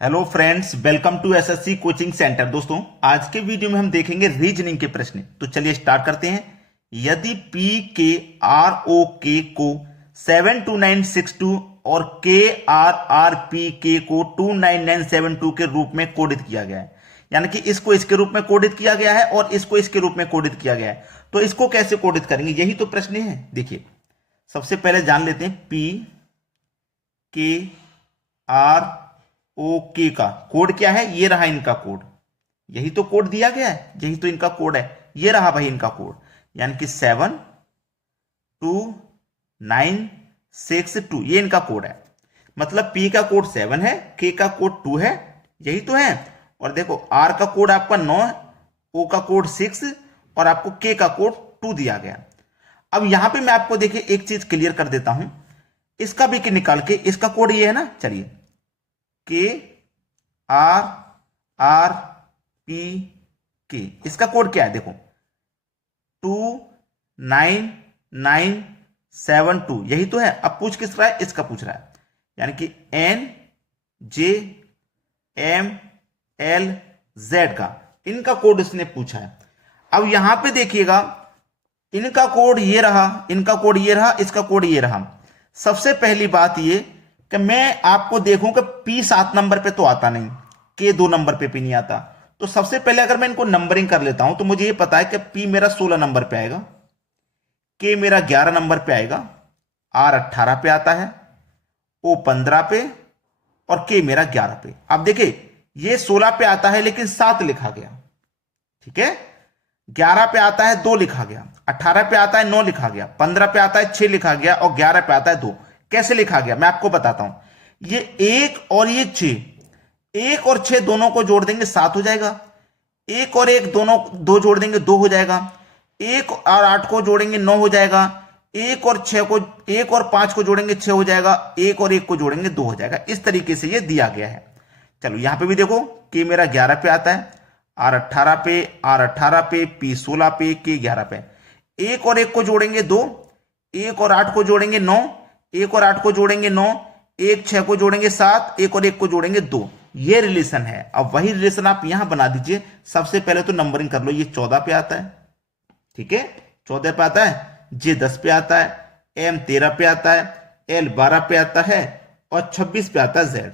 Hello friends, welcome to SSC coaching centre. दोस्तों, आज के वीडियो में हम देखेंगे रीजनिंग के प्रश्न। तो चलिए स्टार्ट करते हैं। यदि पी के आर ओ के को 72962 और के आर आर पी के को 29972 के रूप में कोडित किया गया है, यानी कि इसको इसके रूप में कोडित किया गया है और इसको इसके रूप में कोडित किया गया है, तो इसको कैसे कोडित करेंगे, यही तो प्रश्न है। देखिए, सबसे पहले जान लेते हैं पी के आर ओके का कोड क्या है। ये रहा इनका कोड, यही तो कोड दिया गया है, यही तो इनका कोड है। ये रहा भाई इनका कोड, यानी कि 72962, ये इनका कोड है। मतलब पी का कोड 7 है, के का कोड 2 है, यही तो है। और देखो आर का कोड आपका 9, ओ का कोड 6 और आपको के का कोड 2 दिया गया। अब यहां पे मैं आपको देखिए एक चीज क्लियर कर देता हूं, इसका भी निकाल के। इसका कोड ये है ना, चलिए के आर आर पी के, इसका कोड क्या है देखो 29972, यही तो है। अब पूछ किस रहा है, इसका पूछ रहा है, यानी कि N J M L Z का, इनका कोड उसने पूछा है। अब यहां पे देखिएगा, इनका कोड ये रहा, इनका कोड ये रहा, इसका कोड ये रहा। सबसे पहली बात ये कि मैं आपको देखूं कि पी 7 नंबर पे तो आता नहीं, के 2 नंबर पे भी नहीं आता। तो सबसे पहले अगर मैं इनको नंबरिंग कर लेता हूं तो मुझे ये पता है कि पी मेरा 16 नंबर पे आएगा, के मेरा 11 नंबर पे आएगा, आर 18 पे आता है, ओ 15 पे और के मेरा 11 पे। अब देखिए ये 16 पे आता है लेकिन 7 लिखा गया, ठीक है। 11 पे आता है 2 लिखा गया, 18 पे आता है 9 लिखा गया, 15 पे आता है 6 लिखा गया और 11 पे आता है 2। कैसे लिखा गया मैं आपको बताता हूं। ये 1 और ये 6, 1 और 6 दोनों को जोड़ देंगे 7 हो जाएगा। 1 और 1 दोनों 2 जोड़ देंगे 2 हो जाएगा। 1 और 8 को जोड़ेंगे 9 हो जाएगा। 1 और 6 को 1 और 5 को जोड़ेंगे 6 हो जाएगा। 1 और 1 को जोड़ेंगे 2 हो जाएगा। इस तरीके से ये दिया गया है। चलो यहां पे भी देखो, के मेरा 11 पे आता है, आर 18 पे, आर 18 पे, पी 16 पे, के 11 पे। 1 और 1 को जोड़ेंगे 2, 1 और 8 को जोड़ेंगे 9, 1 और 8 को जोड़ेंगे 9, 1 6 को जोड़ेंगे 7, 1 और 1 को जोड़ेंगे 2। ये रिलेशन है। अब वही रिलेशन आप यहां बना दीजिए। सबसे पहले तो नंबरिंग कर लो। ये 14 पे आता है, ठीक है, 14 पे आता है, जे 10 पे आता है, एम 13 पे आता है, एल 12 पे आता है और 26 पे आता है जेड।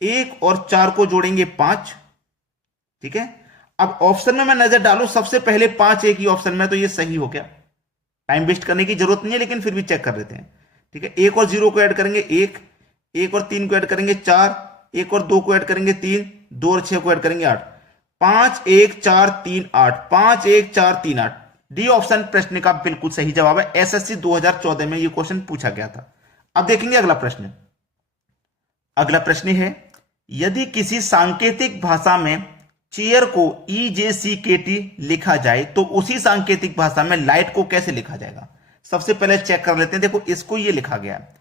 1 और 4 को जोड़ेंगे 5, ठीक है। अब ऑप्शन में मैं नजर डालू, सबसे पहले 5 एक ही ऑप्शन में, तो ये सही हो गया। टाइम वेस्ट करने की जरूरत नहीं है, लेकिन फिर भी चेक कर लेते हैं, ठीक है। 1 और 0 को ऐड करेंगे 1, 1 और 3 को ऐड करेंगे 4, 1 और 2 को ऐड करेंगे 3, 2 और 6 को ऐड करेंगे 8, 5 1 4 3 8, 5 1 4 3 8। डी ऑप्शन प्रश्न का बिल्कुल सही जवाब है। एसएससी 2014 में ये क्वेश्चन पूछा गया था। अब देखेंगे अगला प्रश्न। अगला प्रश्न है, यदि किसी सांकेतिक भाषा में चेयर को EJCKT लिखा जाए तो उसी सांकेतिक भाषा में लाइट को कैसे लिखा जाएगा। सबसे पहले चेक कर लेते हैं। देखो इसको ये लिखा गया है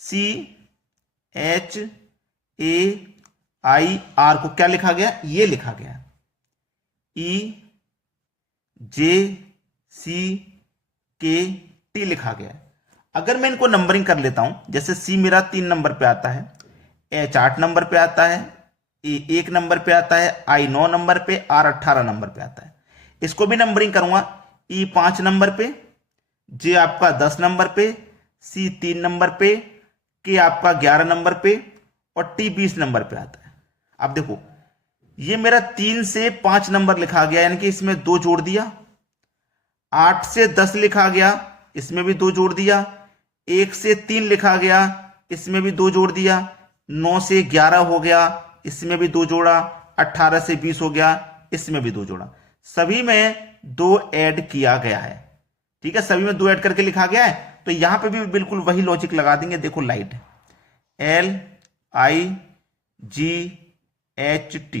CHAIR को क्या लिखा गया, ये लिखा गया EJCKT लिखा गया है। अगर मैं इनको नंबरिंग कर लेता हूं, जैसे C मेरा 3 नंबर पे आता है, H 8 नंबर पे आता है, E 1 नंबर पे आता है, I 9 नंबर पे, R 18 नंबर पे आता है। इसको भी नंबरिंग करूंगा। E 5 नंबर पे, J आपका 10 नंबर पे, C 3 नंबर पे, K आपका 11 नंबर पे और T 20 नंबर पे आता है। अब देखो ये मेरा 3 से 5 नंबर लिखा गया, यानी कि इसमें 2 जोड़ दिया। 8 से 10 लिखा गया, इसमें भी 2 जोड़ दिया। 1 से 3 लिखा गया, इसमें भी 2 जोड़ दिया। 9 से 11 हो गया, इसमें भी 2 जोड़ा। 18 से 20 हो गया, इसमें भी 2 जोड़ा। सभी में 2 ऐड किया गया है, ठीक है, सभी में 2 ऐड करके लिखा गया है। तो यहां पे भी बिल्कुल वही लॉजिक लगा देंगे। देखो लाइट LIGHT,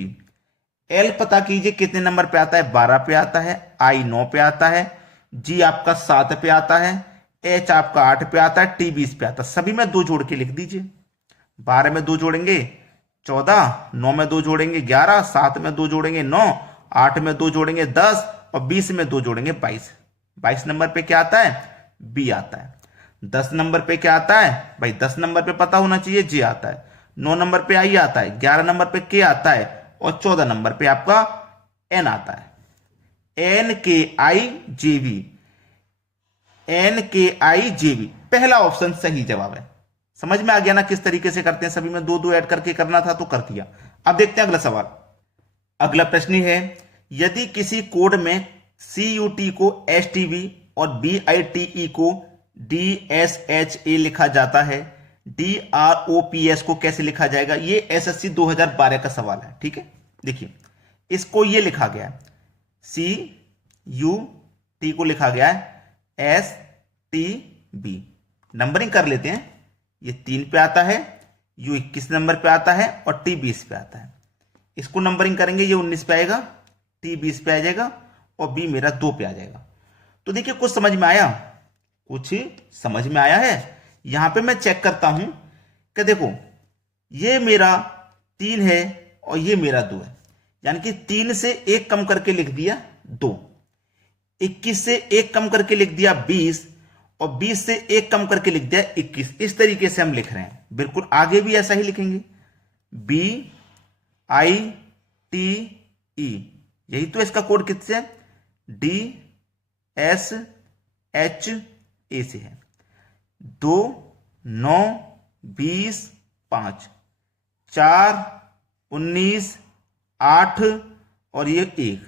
एल पता कीजिए कितने नंबर पे आता है, 12 पे आता है, I 9 पे आता है, G आपका 7 पे आता है, H आपका 8 पे आता है, T 20 पे आता है। सभी में 2 जोड़ के लिख दीजिए। 12 में 2 जोड़ेंगे 14, 9 में 2 जोड़ेंगे 11, 7 में 2 जोड़ेंगे 9, 8 में 2 जोड़ेंगे 10 और 20 में 2 जोड़ेंगे 22। 22 नंबर पे क्या आता है, B आता है। 10 नंबर पे क्या आता है भाई, 10 नंबर पे पता होना चाहिए, J आता है। 9 नंबर पे आई आता है, 11 नंबर पे के आता है और 14 नंबर पे आपका एन आता है। एन के आई जे वी, एन के आई जे वी, पहला ऑप्शन सही जवाब है। समझ में आ गया ना किस तरीके से करते हैं, सभी में दो दो ऐड करके करना था तो कर दिया। अब देखते हैं अगला सवाल। अगला प्रश्न है, यदि किसी कोड में CUT को STV और BITE को DSHA लिखा जाता है, DROPS को कैसे लिखा जाएगा? ये SSC 2012 का सवाल है। ठीक है, देखिए इसको ये लिखा गया है, CUT को लिखा गया है STB। नंबरिंग कर लेते हैं, ये 3 पे आता है, U 21 नंबर पे आता है और T 20 पे आता है। इसको नंबरिंग करेंगे, ये 19 पे आएगा, T 20 पे आ जाएगा और B मेरा 2 पे आ जाएगा। तो देखिए कुछ समझ में आया, कुछ समझ में आया है। यहां पे मैं चेक करता हूं कि देखो ये मेरा 3 है और ये मेरा 2 है, यानी कि 3 से 1 कम करके लिख दिया 2, 21 से 1 कम करके लिख दिया 20 और 20 से 1 कम करके लिख दिया 21। इस तरीके से हम लिख रहे हैं, बिल्कुल आगे भी ऐसा ही लिखेंगे, BITE, यही तो इसका कोड किससे है? DSHA से है। 2, 9, 20, 5, 4, 19, 8 और ये 1।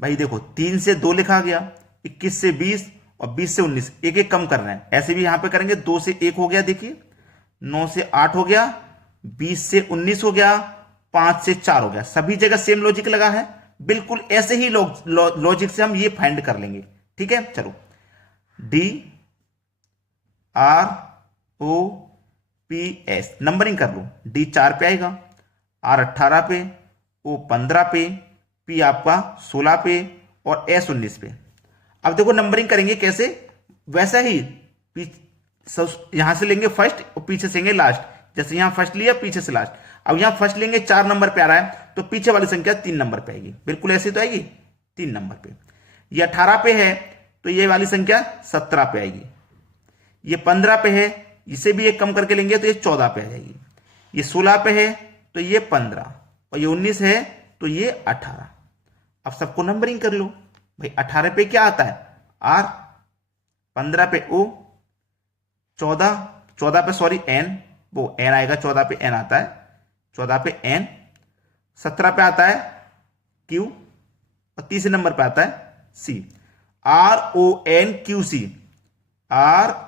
भाई देखो 3 से 2 लिखा गया, 21 से 20 और 20 से 19, एक एक कम कर रहे हैं। ऐसे भी यहां पे करेंगे, 2 से 1 हो गया, देखिए 9 से 8 हो गया, 20 से 19 हो गया, 5 से 4 हो गया। सभी जगह सेम लॉजिक लगा है, बिल्कुल ऐसे ही लॉजिक से हम ये फाइंड कर लेंगे। ठीक है, चलो DROPS नंबरिंग कर लो। D 4 पे आएगा, R 18 पे, O 15 पे, P आपका 16 पे और S 19 पे। अब देखो नंबरिंग करेंगे कैसे, वैसा ही यहां से लेंगे फर्स्ट और पीछे से लेंगे लास्ट। जैसे यहां फर्स्ट लिया, पीछे से लास्ट। अब यहां फर्स्ट लेंगे, 4 नंबर पे आ रहा है तो पीछे वाली संख्या 3 नंबर पे आएगी, बिल्कुल ऐसे तो आएगी 3 नंबर पे। ये 18 पे है तो ये वाली संख्या 17 पे आएगी। ये 15 पे है, इसे भी एक कम करके लेंगे तो ये 14 पे आ जाएगी। ये 16 पे है तो ये 15 और ये 19 है तो ये 18। अब सबको नंबरिंग कर लो। भाई 18 पे क्या आता है? R, 15 पे O, 14 पे सॉरी N, वो N आएगा, 14 पे N आता है, 14 पे N, 17 पे आता है Q और तीसरे नंबर पे आता है C। RONQC,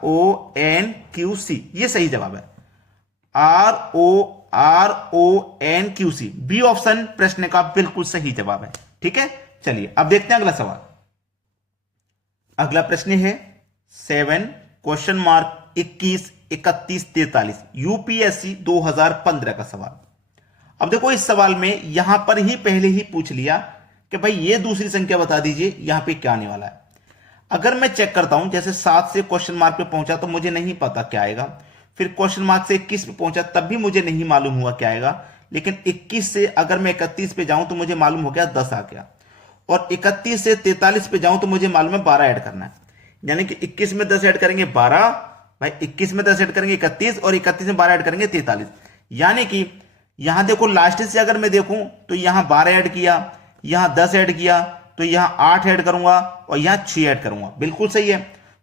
RONQC ये सही जवाब है। RONQC, बी ऑप्शन प्रश्न का बिल्कुल सही जवाब है। ठीक है, चलिए अब देखते हैं अगला सवाल। अगला प्रश्न है 7 क्वेश्चन मार्क 21, 31, 43 यूपीएससी 2015 का सवाल। अब देखो इस सवाल में यहां पर ही पहले ही पूछ लिया कि भाई ये दूसरी संख्या बता दीजिए, यहां पे क्या आने वाला है। अगर मैं चेक करता हूं, जैसे 7 से क्वेश्चन मार्क पे पहुंचा तो मुझे नहीं पता क्या आएगा, फिर क्वेश्चन मार्क से 21 पे पहुंचा तब भी मुझे नहीं मालूम हुआ क्या आएगा, लेकिन 21 से अगर मैं 31 पे जाऊं तो मुझे मालूम हो गया 10 आ गया, और 31 से 43 पे जाऊं तो मुझे मालूम है 12 ऐड करना है। यानी कि 21 में 10 ऐड करेंगे 12, भाई 21 में 10 ऐड करेंगे 31 और 31 में 12 ऐड करेंगे 43। यानी कि यहां देखो लास्ट से अगर मैं देखूं तो यहां 12 ऐड किया, यहां 10 ऐड किया, तो यहां 8 ऐड करूंगा और यहां 6 ऐड करूंगा, बिल्कुल सही है।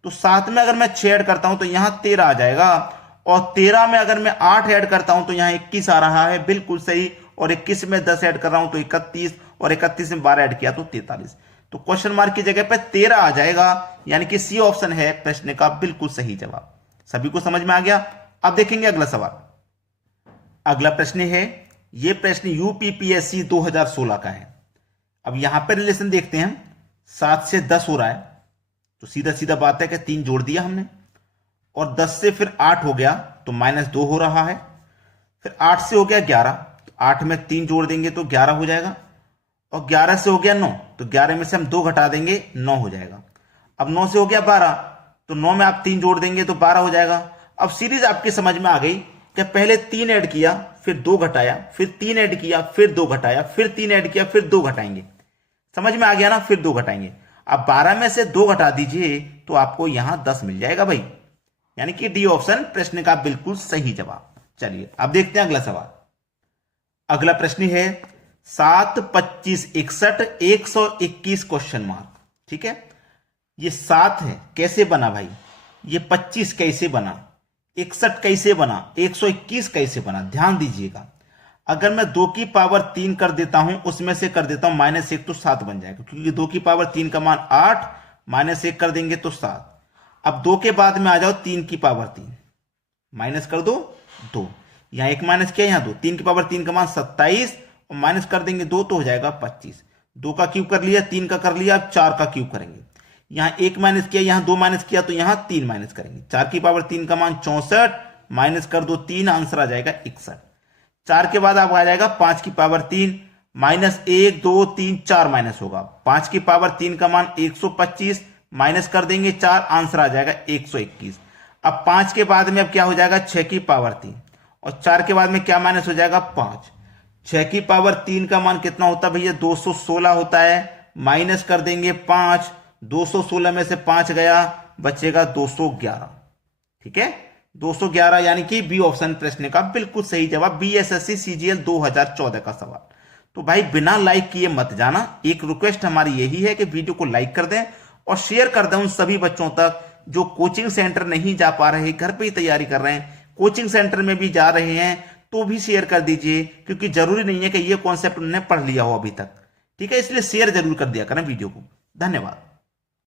तो 7 में अगर मैं 6 ऐड करता हूं तो यहां 13 आ जाएगा, और 13 में अगर मैं 8 ऐड करता हूं तो यहां 21 आ रहा है, बिल्कुल सही। और 21 में 10 ऐड कर रहा हूं तो 31, और 31 में 12 ऐड किया तो 43। तो क्वेश्चन मार्क की जगह पर 13 आ जाएगा, यानी कि सी ऑप्शन है प्रश्न का बिल्कुल सही जवाब। सभी को समझ में आ गया। अब देखेंगे अगला सवाल। अगला प्रश्न है, यह प्रश्न यूपीपीएससी 2016 का है। अब यहां पर रिलेशन देखते हैं, 7 से 10 हो रहा है तो सीधा सीधा बात है कि 3 जोड़ दिया हमने, और 10 से फिर 8 हो गया तो -2 हो रहा है, फिर 8 से हो गया 11 तो 8 में 3 जोड़ देंगे तो 11 हो जाएगा, और 11 से हो गया 9 तो 11 में से हम 2 घटा देंगे 9 हो जाएगा। अब 9 से हो गया 12 तो 9 में आप 3 जोड़ देंगे तो 12 हो जाएगा। अब सीरीज आपकी समझ में आ गई कि पहले 3 ऐड किया, फिर 2 घटाया, फिर 3 ऐड किया, फिर 2 घटाया, फिर 3 ऐड किया, फिर 2 घटाएंगे। समझ में आ गया ना, फिर 2 घटाएंगे। अब 12 में से 2 घटा दीजिए तो आपको यहां 10 मिल जाएगा भाई, यानी कि डी ऑप्शन प्रश्न का बिल्कुल सही जवाब। चलिए अब देखते हैं अगला सवाल। अगला प्रश्न है 7, 25, 61, 121 क्वेश्चन मार्क। ठीक है, ये 7 है, कैसे बना भाई? ये 25 कैसे बना? 61 कैसे बना? 121 कैसे बना? ध्यान दीजिएगा, अगर मैं 2 की पावर 3 कर देता हूं, उसमें से कर देता हूं -1 तो 7 बन जाएगा, क्योंकि 2 की पावर 3 का मान 8, -1 कर देंगे तो 7। अब 2 के बाद में आ जाओ 3 की पावर 3, माइनस कर दो 2, यहां 1 माइनस किया, यहां 2, 3 की पावर 3 का मान 27 और माइनस कर देंगे 2 तो हो जाएगा 25। 2 का क्यूब कर लिया, 3 का कर लिया, अब 4 का क्यूब करेंगे। यहां 1 माइनस किया, यहां 2 माइनस किया, तो यहां 3 माइनस करेंगे। 4 की पावर 3 का मान 64, माइनस कर दो 3, आंसर आ जाएगा 61। 4 के बाद अब आ जाएगा 5 की पावर 3, -1, 2, 3, 4 माइनस होगा। 5 की पावर 3 का मान 125, माइनस कर देंगे 4, आंसर आ जाएगा 121। अब 5 के बाद में अब क्या हो जाएगा? 6 की पावर 3, और 4 के बाद में क्या माइनस हो जाएगा? 5। 6 की पावर 3 का मान कितना होता है भैया? 216 होता है, माइनस कर देंगे 5, 216 में से 5 गया, बचेगा 211। ठीक है, 211 यानी कि बी ऑप्शन प्रश्न का बिल्कुल सही जवाब, बीएसएससी सीजीएल 2014 का सवाल। तो भाई बिना लाइक किए मत जाना, एक रिक्वेस्ट हमारी यही है कि वीडियो को लाइक कर दें और शेयर कर दें उन सभी बच्चों तक जो कोचिंग सेंटर नहीं जा पा रहे, घर पे ही तैयारी कर रहे हैं, कोचिंग सेंटर में भी जा रहे हैं, तो भी शेयर कर दीजिए, क्योंकि जरूरी नहीं है कि ये कॉन्सेप्ट उन्होंने पढ़ लिया हो अभी तक। ठीक है, इसलिए शेयर जरूर कर दिया करें वीडियो को। धन्यवाद।